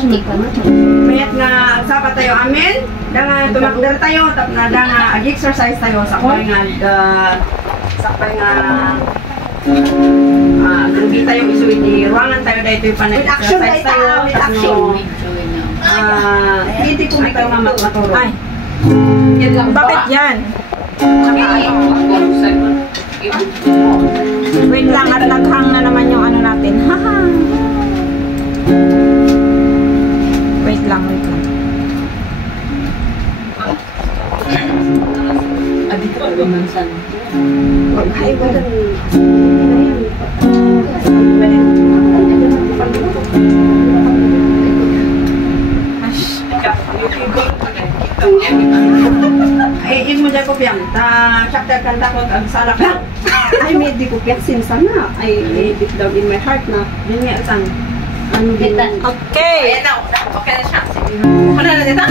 Mayat nga sapat tayo amin, danga tumakder tayo, tap na danga ag-exercise tayo sa koy nga hindi tayo isuwin di ruangan tayo dahil ito'y panag-exercise tayo. Hindi ko may tayo maturo. Ay, bakit yan? Wait lang at naghang na naman yung ano natin. Haha. Wait lang. Adito ka lumansan. Ay, wala. Ay, mo dyan ko piyang. Chapter kanta ko ang salak na. Ay, may di ko piyang sinsana. Ay, deep down in my heart na. Yun nga, isang. Okay. Ayan na. Okay na siya. Ano na dito?